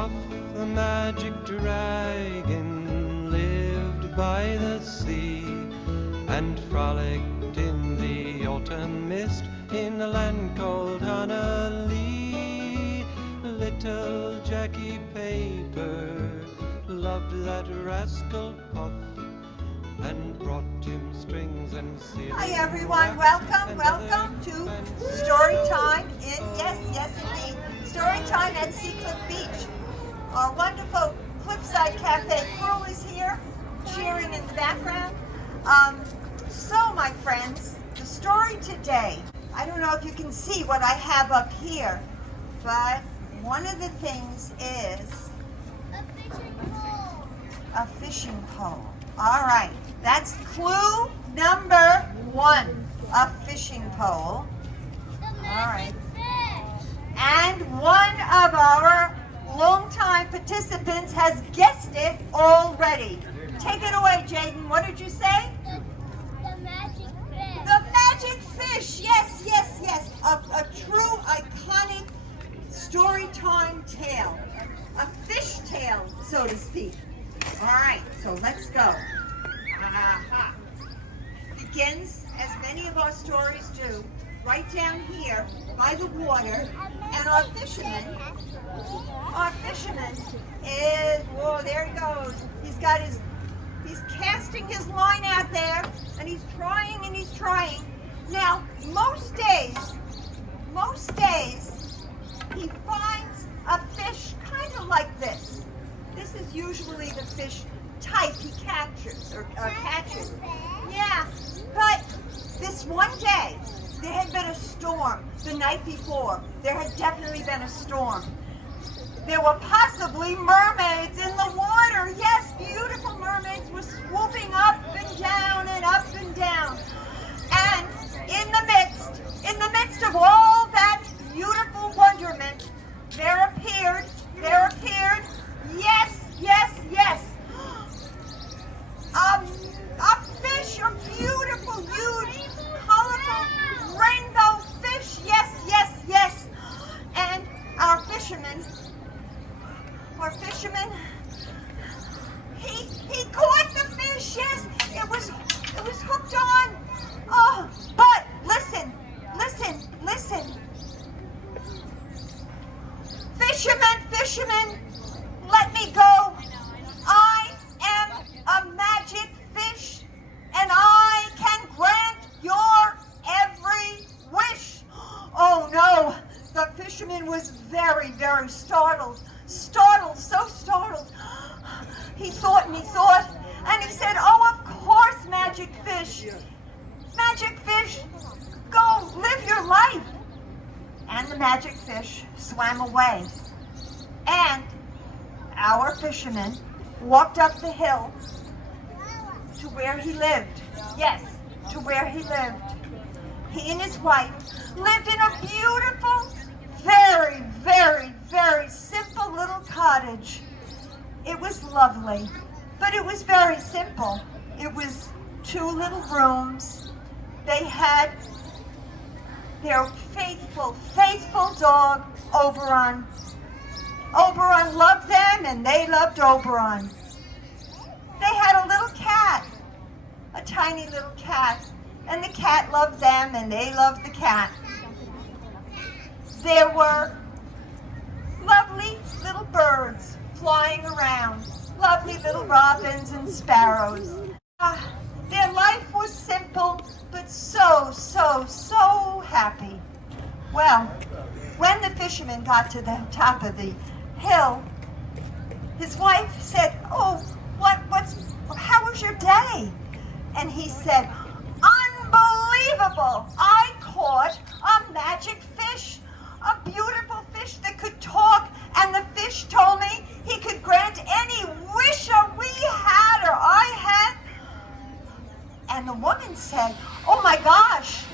Puff, the magic dragon, lived by the sea and frolicked in the autumn mist in a land called Honolulu. Little Jackie Paper loved that rascal Puff and brought him strings and seals. Hi everyone, welcome to Story Time yes indeed, Story Time at Seacliff Beach. Our wonderful Cliffside Cafe crew is here, cheering in the background. So my friends, the story today, I don't know if you can see what I have up here, but one of the things is a fishing pole. All right, that's clue number 1, a fishing pole. All right. And one of our longtime participants has guessed it already. Take it away, Jaden. What did you say? The magic fish. The magic fish. Yes. A true iconic story time tale. A fish tale, so to speak. All right, so let's go. Begins, as many of our stories do, right down here by the water, and our fisherman is, whoa, there he goes. He's casting his line out there, and he's trying and he's trying. Now, most days, he finds a fish kind of like this. This is usually the fish type he captures or catches. Yeah, but this one day, there had been a storm the night before. There had definitely been a storm. There were possibly mermaids in the water. Yes, beautiful mermaids were swooping up and down and up and down. And in the midst of all that beautiful wonderment, there appeared, yes, a fish, a beautiful, huge, colorful, rainbow fish, yes. And our fisherman, he caught the fish, yes, it was hooked on. Oh, but listen. Fisherman, let me go. I am a magic fish, and I can grant your every wish. Oh no, the fisherman was very, very startled, so startled. He thought, and he said, oh, of course, magic fish, go live your life. And the magic fish swam away. And our fisherman walked up the hill to where he lived. Yes, to where he lived. He and his wife lived in a beautiful, very, very, very simple little cottage. It was lovely, but it was very simple. It was 2 little rooms. They had their faithful dog, Oberon. Oberon loved them, and they loved Oberon. They had a little cat, a tiny little cat, and the cat loved them, and they loved the cat. There were lovely little birds flying around, lovely little robins and sparrows. Their life was simple, but so happy. Well, when the fisherman got to the top of the hill, his wife said, oh, how was your day? And he said, unbelievable! I caught a magic fish, a beautiful fish that could talk, and the fish told me he could grant any wish we had or I had. And the woman said, oh my gosh,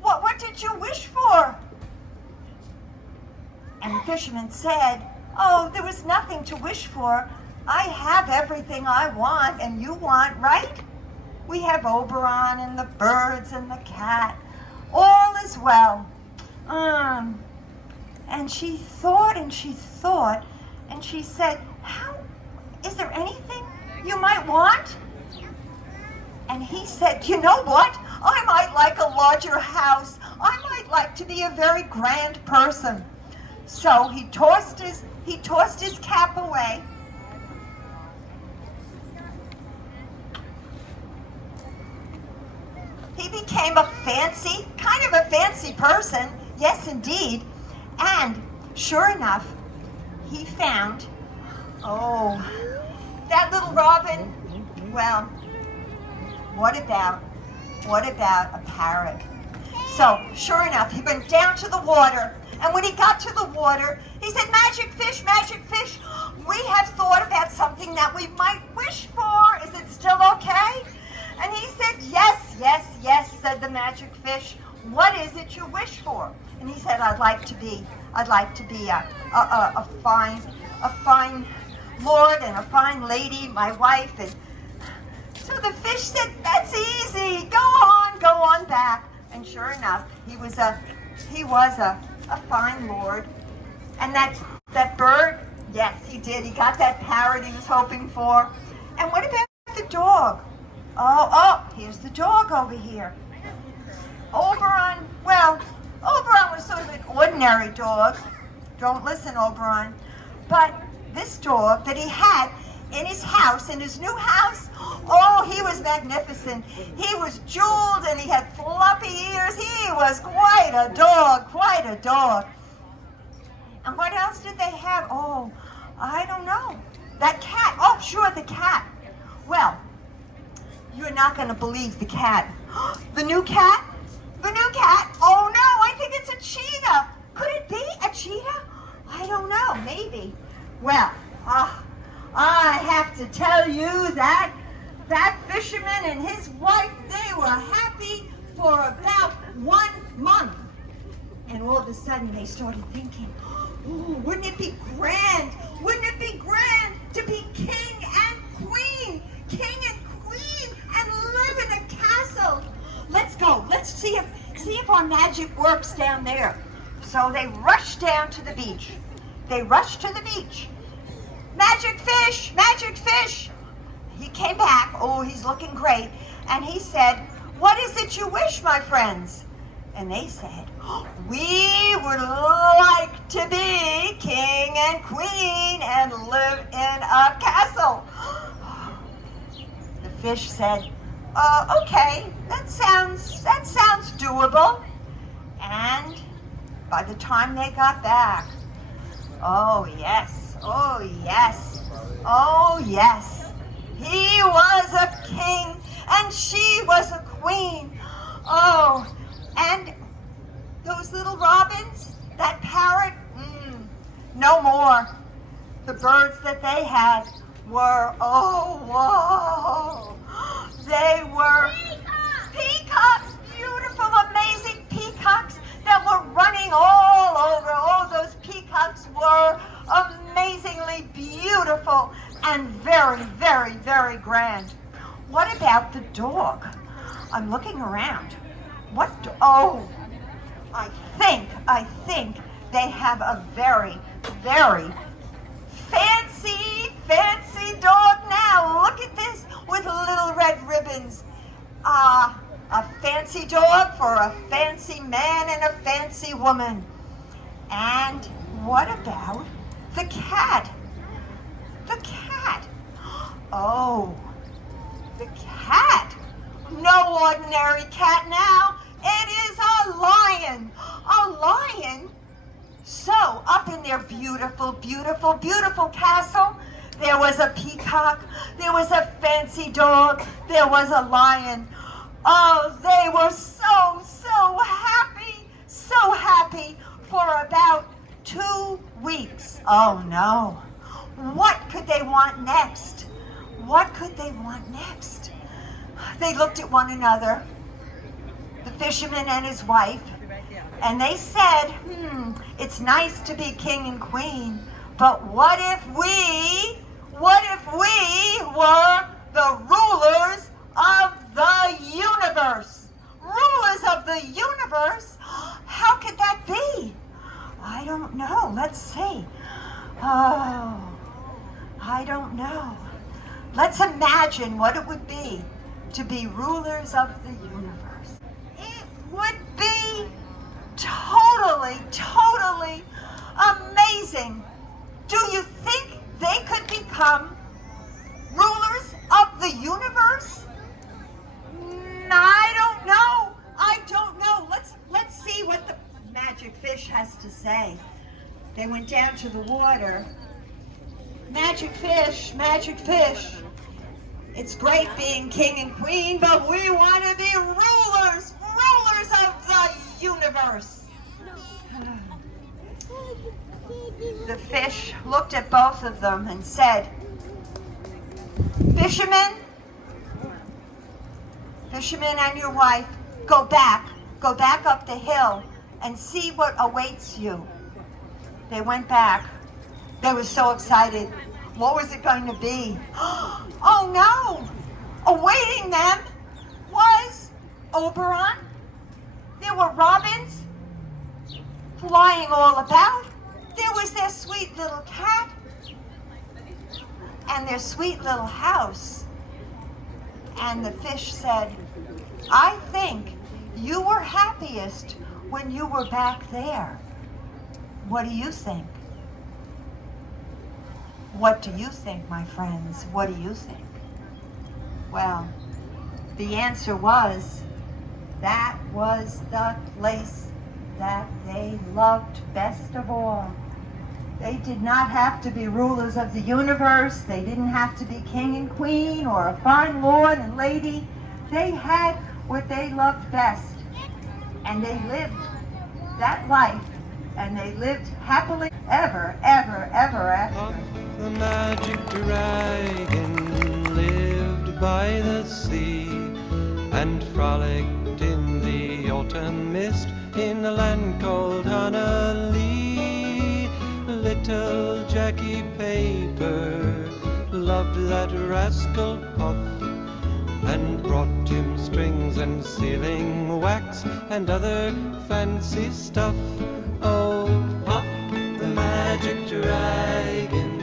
what did you wish for? And the fisherman said, oh, there was nothing to wish for. I have everything I want and you want, right? We have Oberon and the birds and the cat. All is well. And she thought and she thought, and she said, is there anything you might want? And he said, you know what? I might like a larger house. I might like to be a very grand person. So he tossed his cap away. He became a kind of a fancy person. Yes, indeed. And sure enough, he found, that little robin. Well, what about a parrot? So, sure enough, he went down to the water, and when he got to the water, he said, magic fish, we have thought about something that we might wish for. Is it still okay? And he said, yes, said the magic fish. What is it you wish for? And he said, I'd like to be a fine lord and a fine lady, my wife. And so the fish said, that's easy. Go on back. And sure enough, he was a fine lord. And that bird, yes, he did. He got that parrot he was hoping for. And what about the dog? Oh, here's the dog over here. Oberon was sort of an ordinary dog. Don't listen, Oberon. But this dog that he had in his house, in his new house, he was magnificent. He was jeweled and he had floppy ears. He was quite a dog. And what else did they have? Oh, I don't know. That cat. Oh, sure, the cat. Well, you're not going to believe the cat. The new cat? Oh no, I think it's a cheetah. Could it be a cheetah? I don't know, maybe. Well, I have to tell you that fisherman and his wife, they were happy for about 1 month. And all of a sudden they started thinking, wouldn't it be grand? To be king and queen and live in a castle? Let's go. Let's see if our magic works down there. So they rushed down to the beach. Magic fish. He came back. Oh, he's looking great. And he said, what is it you wish, my friends? And they said, we would like to be king and queen and live in a castle. The fish said, okay, that sounds doable. And by the time they got back, oh yes, he was a king and she was a queen. Oh, and those little robins, that parrot, no more. The birds that they had were, they were peacocks, beautiful, amazing peacocks that were running all over. Oh, those peacocks were amazingly beautiful and very, very, very grand. What about the dog? I'm looking around. I think they have a very, very fancy dog now. Look at this with little red ribbons. A fancy dog for a fancy man and a fancy woman. And what about the cat? Oh, the cat. No ordinary cat now. It is a lion. So up in their beautiful, beautiful, beautiful castle, there was a peacock, there was a fancy dog, there was a lion. Oh, they were so happy for about 2 weeks. Oh no. What could they want next? They looked at one another, the fisherman and his wife, and they said, it's nice to be king and queen, but what if we were the rulers of the universe? Rulers of the universe? How could that be? I don't know. Let's see. Oh, I don't know. Let's imagine what it would be to be rulers of the universe. It would be totally, totally amazing. Do you think they could become rulers of the universe? I don't know. I don't know. Let's see what the magic fish has to say. They went down to the water. Magic fish, magic fish. It's great being king and queen, but we want to be rulers of the universe. The fish looked at both of them and said, Fisherman and your wife, go back up the hill and see what awaits you. They went back. They were so excited. What was it going to be? Oh no! Awaiting them was Oberon. There were robins flying all about. There was their sweet little cat and their sweet little house. And the fish said, I think you were happiest when you were back there. What do you think? What do you think, my friends? What do you think? Well, the answer was, that was the place that they loved best of all. They did not have to be rulers of the universe. They didn't have to be king and queen or a fine lord and lady. They had what they loved best. And they lived that life. And they lived happily ever, ever, ever after. The magic dragon lived by the sea and frolicked in the autumn mist in a land called Honolulu. Little Jackie Paper loved that rascal Puff and brought him strings and sealing wax and other fancy stuff. Oh, Puff, the magic dragon